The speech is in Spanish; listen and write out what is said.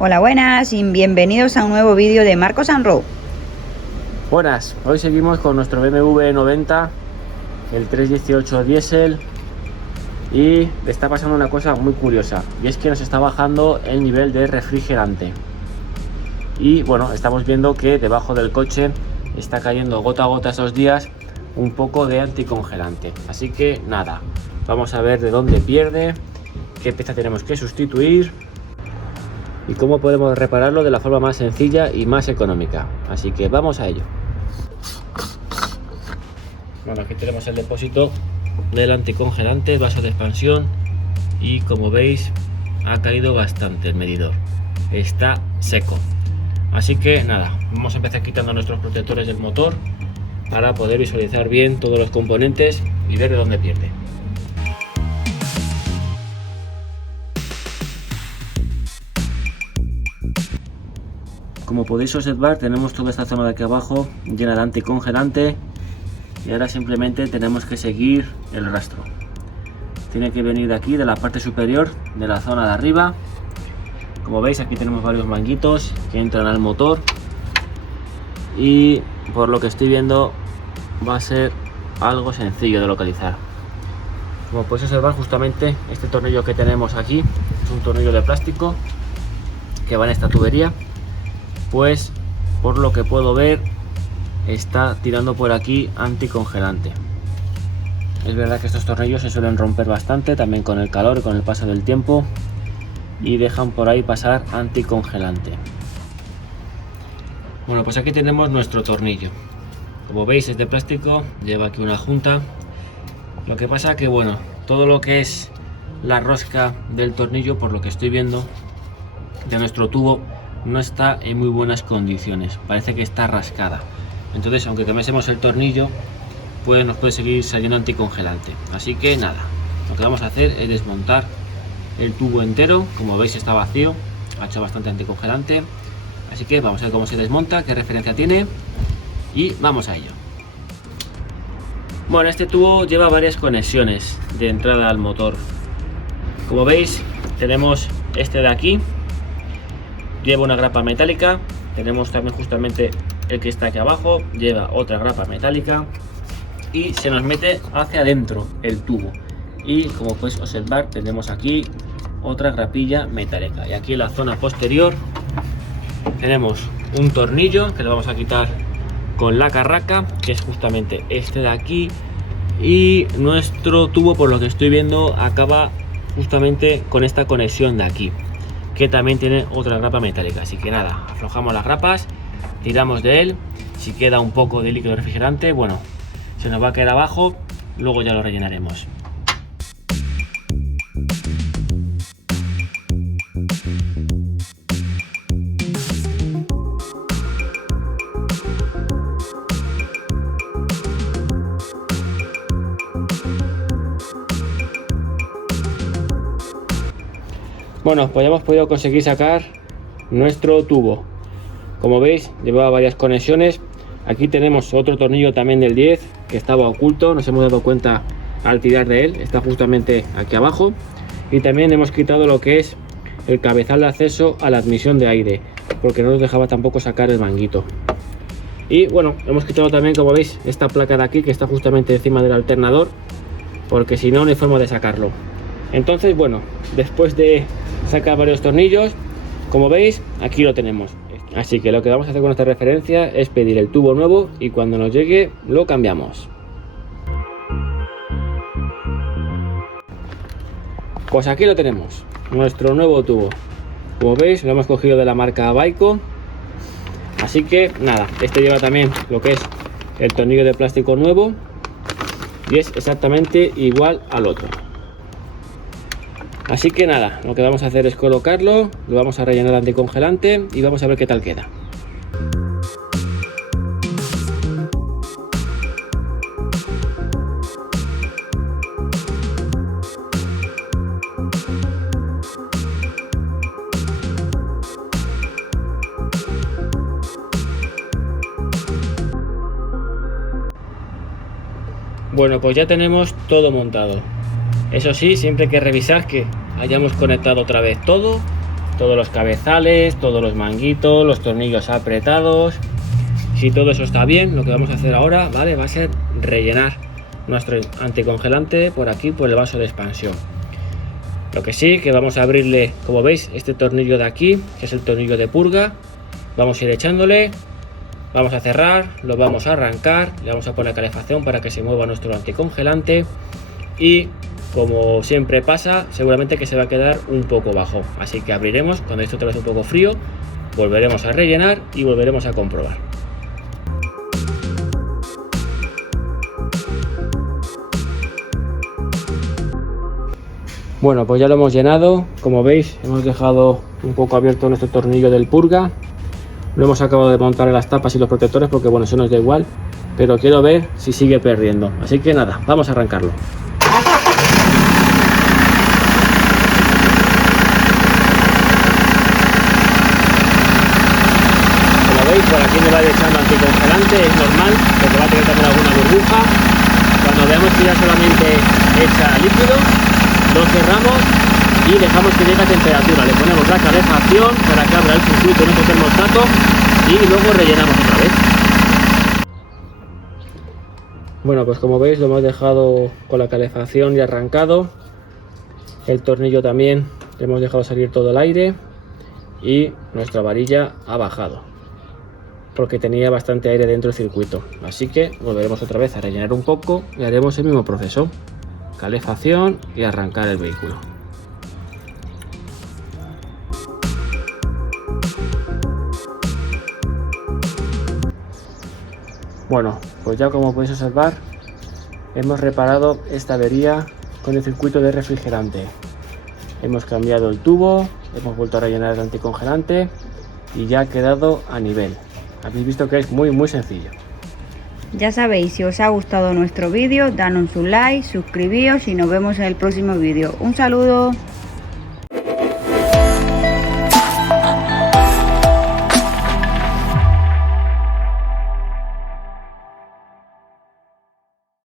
Hola, buenas y bienvenidos a un nuevo vídeo de Marcos and Row. Buenas, hoy seguimos con nuestro BMW 90, el 318 diésel, y le está pasando una cosa muy curiosa, y es que nos está bajando el nivel de refrigerante. Y bueno, estamos viendo que debajo del coche está cayendo gota a gota esos días un poco de anticongelante. Así que nada, vamos a ver de dónde pierde, qué pieza tenemos que sustituir y cómo podemos repararlo de la forma más sencilla y más económica. Así que vamos a ello. Bueno, aquí tenemos el depósito del anticongelante, vaso de expansión, y como veis ha caído bastante el medidor, está seco. Así que nada, vamos a empezar quitando nuestros protectores del motor para poder visualizar bien todos los componentes y ver de dónde pierde. Como podéis observar, tenemos toda esta zona de aquí abajo llena de anticongelante. Y ahora simplemente tenemos que seguir el rastro. Tiene que venir de aquí, de la parte superior, de la zona de arriba. Como veis, aquí tenemos varios manguitos que entran al motor. Y por lo que estoy viendo, va a ser algo sencillo de localizar. Como podéis observar, justamente este tornillo que tenemos aquí es un tornillo de plástico que va en esta tubería. Pues por lo que puedo ver, está tirando por aquí anticongelante. Es verdad que estos tornillos se suelen romper bastante también con el calor y con el paso del tiempo, y dejan por ahí pasar anticongelante. Bueno, pues aquí tenemos nuestro tornillo. Como veis, es de plástico, lleva aquí una junta. Lo que pasa que bueno, todo lo que es la rosca del tornillo, por lo que estoy viendo de nuestro tubo, no está en muy buenas condiciones, parece que está rascada. Entonces, aunque cambiásemos el tornillo, pues nos puede seguir saliendo anticongelante. Así que nada, lo que vamos a hacer es desmontar el tubo entero. Como veis, está vacío, ha hecho bastante anticongelante. Así que vamos a ver cómo se desmonta, qué referencia tiene, y vamos a ello. Bueno, este tubo lleva varias conexiones de entrada al motor. Como veis, tenemos este de aquí, lleva una grapa metálica. Tenemos también justamente el que está aquí abajo, lleva otra grapa metálica, y se nos mete hacia adentro el tubo. Y como podéis observar, tenemos aquí otra grapilla metálica, y aquí en la zona posterior tenemos un tornillo que le vamos a quitar con la carraca, que es justamente este de aquí. Y nuestro tubo, por lo que estoy viendo, acaba justamente con esta conexión de aquí, que también tiene otra grapa metálica. Así que nada, aflojamos las grapas, tiramos de él. Si queda un poco de líquido refrigerante, bueno, se nos va a quedar abajo, luego ya lo rellenaremos. Bueno, pues ya hemos podido conseguir sacar nuestro tubo. Como veis, llevaba varias conexiones. Aquí tenemos otro tornillo también del 10 que estaba oculto, nos hemos dado cuenta al tirar de él, está justamente aquí abajo. Y también hemos quitado lo que es el cabezal de acceso a la admisión de aire, porque no nos dejaba tampoco sacar el manguito. Y bueno, hemos quitado también, como veis, esta placa de aquí que está justamente encima del alternador, porque si no, no hay forma de sacarlo. Entonces, bueno, después de sacar varios tornillos, como veis, aquí lo tenemos. Así que lo que vamos a hacer con esta referencia es pedir el tubo nuevo, y cuando nos llegue lo cambiamos. Pues aquí lo tenemos, nuestro nuevo tubo. Como veis, lo hemos cogido de la marca Baico. Así que nada, este lleva también lo que es el tornillo de plástico nuevo, y es exactamente igual al otro. Así que nada, lo que vamos a hacer es colocarlo, lo vamos a rellenar de anticongelante y vamos a ver qué tal queda. Bueno, pues ya tenemos todo montado. Eso sí, siempre hay que revisar que hayamos conectado otra vez todo todos los cabezales, todos los manguitos, los tornillos apretados. Si todo eso está bien, lo que vamos a hacer ahora, ¿vale? Va a ser rellenar nuestro anticongelante por aquí, por el vaso de expansión. Lo que sí, que vamos a abrirle, como veis, este tornillo de aquí, que es el tornillo de purga. Vamos a ir echándole, vamos a cerrar, lo vamos a arrancar, le vamos a poner calefacción para que se mueva nuestro anticongelante y, como siempre pasa, seguramente que se va a quedar un poco bajo. Así que abriremos, cuando esté otra vez un poco frío, volveremos a rellenar y volveremos a comprobar. Bueno, pues ya lo hemos llenado. Como veis, hemos dejado un poco abierto nuestro tornillo del purga. Lo hemos acabado de montar en las tapas y los protectores porque, bueno, eso nos da igual, pero quiero ver si sigue perdiendo. Así que nada, vamos a arrancarlo. Como veis, por aquí me va echando anticongelante, es normal, porque va a tener también alguna burbuja. Cuando veamos que ya solamente echa líquido, lo cerramos y dejamos que llegue a temperatura. Le ponemos la calefacción para que abra el circuito de nuestro termostato y luego rellenamos otra vez. Bueno, pues como veis, lo hemos dejado con la calefacción y arrancado. El tornillo también le hemos dejado salir todo el aire y nuestra varilla ha bajado porque tenía bastante aire dentro del circuito. Así que volveremos otra vez a rellenar un poco y haremos el mismo proceso: calefacción y arrancar el vehículo. Bueno, pues ya como podéis observar, hemos reparado esta avería con el circuito de refrigerante. Hemos cambiado el tubo, hemos vuelto a rellenar el anticongelante y ya ha quedado a nivel. Habéis visto que es muy sencillo. Ya sabéis, si os ha gustado nuestro vídeo, danos un like, suscribíos y nos vemos en el próximo vídeo. Un saludo.